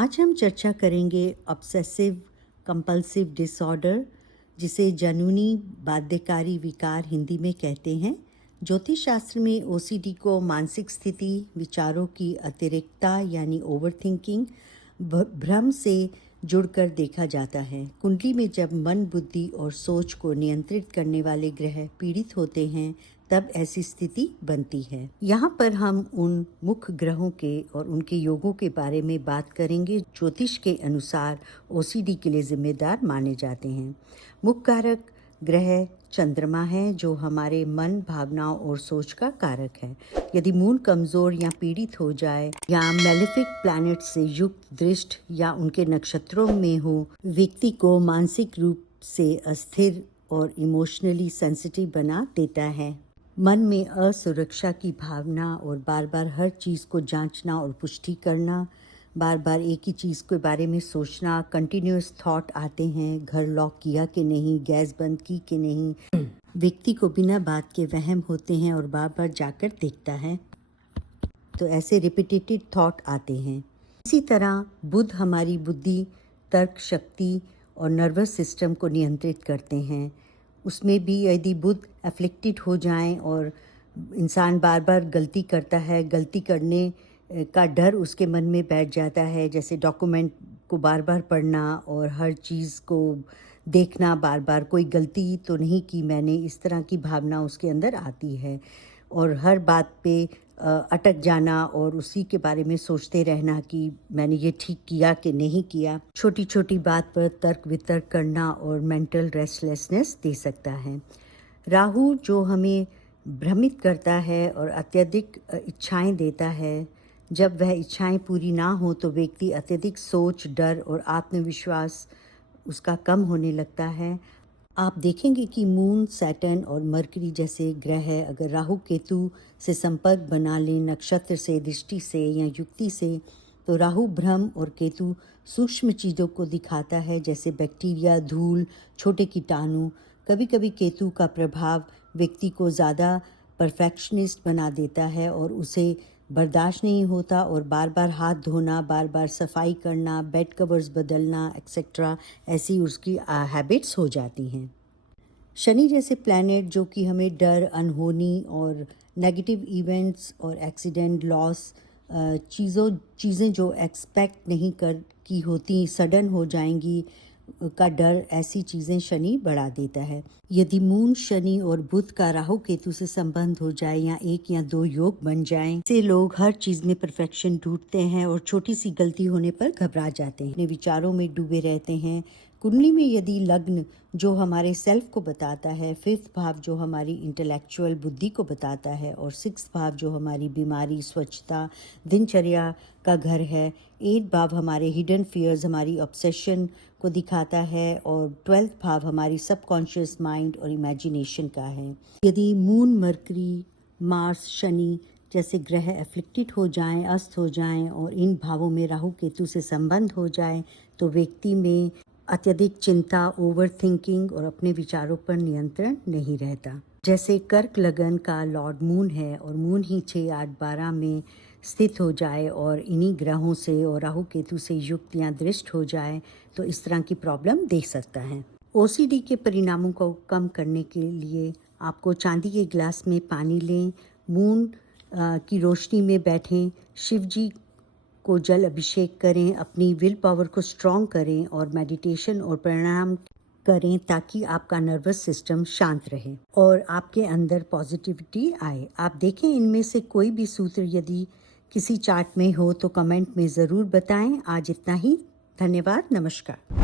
आज हम चर्चा करेंगे ऑब्सेसिव कंपल्सिव डिसऑर्डर, जिसे जुनूनी बाध्यकारी विकार हिंदी में कहते हैं। ज्योतिष शास्त्र में ओसीडी को मानसिक स्थिति, विचारों की अतिरेकता यानी ओवरथिंकिंग, भ्रम से जुड़कर देखा जाता है। कुंडली में जब मन, बुद्धि और सोच को नियंत्रित करने वाले ग्रह पीड़ित होते हैं तब ऐसी स्थिति बनती है। यहाँ पर हम उन मुख्य ग्रहों के और उनके योगों के बारे में बात करेंगे ज्योतिष के अनुसार ओसीडी के लिए जिम्मेदार माने जाते हैं। मुख्य कारक ग्रह चंद्रमा है, जो हमारे मन, भावनाओं और सोच का कारक है। यदि मून कमजोर या पीड़ित हो जाए या मेलेफिक प्लैनेट से युक्त, दृष्ट या उनके नक्षत्रों में हो, व्यक्ति को मानसिक रूप से अस्थिर और इमोशनली सेंसिटिव बना देता है। मन में असुरक्षा की भावना और बार बार हर चीज़ को जांचना और पुष्टि करना, बार बार एक ही चीज़ के बारे में सोचना, कंटिन्यूस थॉट आते हैं, घर लॉक किया कि नहीं, गैस बंद की कि नहीं। व्यक्ति को बिना बात के वहम होते हैं और बार बार जाकर देखता है, तो ऐसे रिपीटेटिव थॉट आते हैं। इसी तरह बुध हमारी बुद्धि, तर्क शक्ति और नर्वस सिस्टम को नियंत्रित करते हैं। उसमें भी यदि बुध अफ्लिक्टेड हो जाएं और इंसान बार बार गलती करता है, गलती करने का डर उसके मन में बैठ जाता है, जैसे डॉक्यूमेंट को बार बार पढ़ना और हर चीज़ को देखना, बार बार कोई गलती तो नहीं की मैंने, इस तरह की भावना उसके अंदर आती है। और हर बात पे अटक जाना और उसी के बारे में सोचते रहना कि मैंने ये ठीक किया कि नहीं किया। छोटी छोटी बात पर तर्क वितर्क करना और मेंटल रेस्टलेसनेस दे सकता है। राहु जो हमें भ्रमित करता है और अत्यधिक इच्छाएं देता है। जब वह इच्छाएं पूरी ना हो तो व्यक्ति अत्यधिक सोच, डर और आत्मविश्वास उसका कम होने लगता है। आप देखेंगे कि मून, सैटर्न और मरकरी जैसे ग्रह अगर राहु केतु से संपर्क बना लें, नक्षत्र से, दृष्टि से या युक्ति से, तो राहु भ्रम और केतु सूक्ष्म चीज़ों को दिखाता है, जैसे बैक्टीरिया, धूल, छोटे कीटाणु। कभी कभी केतु का प्रभाव व्यक्ति को ज़्यादा परफेक्शनिस्ट बना देता है और उसे बर्दाश्त नहीं होता और बार बार हाथ धोना, बार बार सफाई करना, बेड कवर्स बदलना एक्सेट्रा, ऐसी उसकी हैबिट्स हो जाती हैं। शनि जैसे प्लैनेट जो कि हमें डर, अनहोनी और नेगेटिव इवेंट्स और एक्सीडेंट, लॉस, चीज़ें जो एक्सपेक्ट नहीं कर की होती सडन हो जाएंगी का डर, ऐसी चीज़ें शनि बढ़ा देता है। यदि मून, शनि और बुध का राहु केतु से संबंध हो जाए या एक या दो योग बन जाएं, से लोग हर चीज़ में परफेक्शन ढूंढते हैं और छोटी सी गलती होने पर घबरा जाते हैं, अपने विचारों में डूबे रहते हैं। कुंडली में यदि लग्न जो हमारे सेल्फ को बताता है, 5th भाव जो हमारी इंटेलेक्चुअल बुद्धि को बताता है और 6th भाव जो हमारी बीमारी, स्वच्छता, दिनचर्या का घर है, 8th भाव हमारे हिडन फियर्स, हमारी ऑब्सेशन को दिखाता है और 12th भाव हमारी सबकॉन्शियस माइंड और इमेजिनेशन का है। यदि मून, मरकरी, मार्स, शनि जैसे ग्रह एफ्लिक्टेड हो जाएं, अस्त हो जाएं और इन भावों में राहु केतु से संबंध हो जाए तो व्यक्ति में अत्यधिक चिंता, ओवर थिंकिंग और अपने विचारों पर नियंत्रण नहीं रहता। जैसे कर्क लगन का लॉर्ड मून है और मून ही 6, 8, 12 में स्थित हो जाए और इन्हीं ग्रहों से और राहु केतु से युक्त या दृष्ट हो जाए तो इस तरह की प्रॉब्लम देख सकता है। ओसीडी के परिणामों को कम करने के लिए आपको चांदी के गिलास में पानी लें, मून की रोशनी में बैठें, शिव जी को जल अभिषेक करें, अपनी विल पावर को स्ट्रॉन्ग करें और मेडिटेशन और प्राणायाम करें ताकि आपका नर्वस सिस्टम शांत रहे और आपके अंदर पॉजिटिविटी आए। आप देखें इनमें से कोई भी सूत्र यदि किसी चार्ट में हो तो कमेंट में ज़रूर बताएं। आज इतना ही। धन्यवाद। नमस्कार।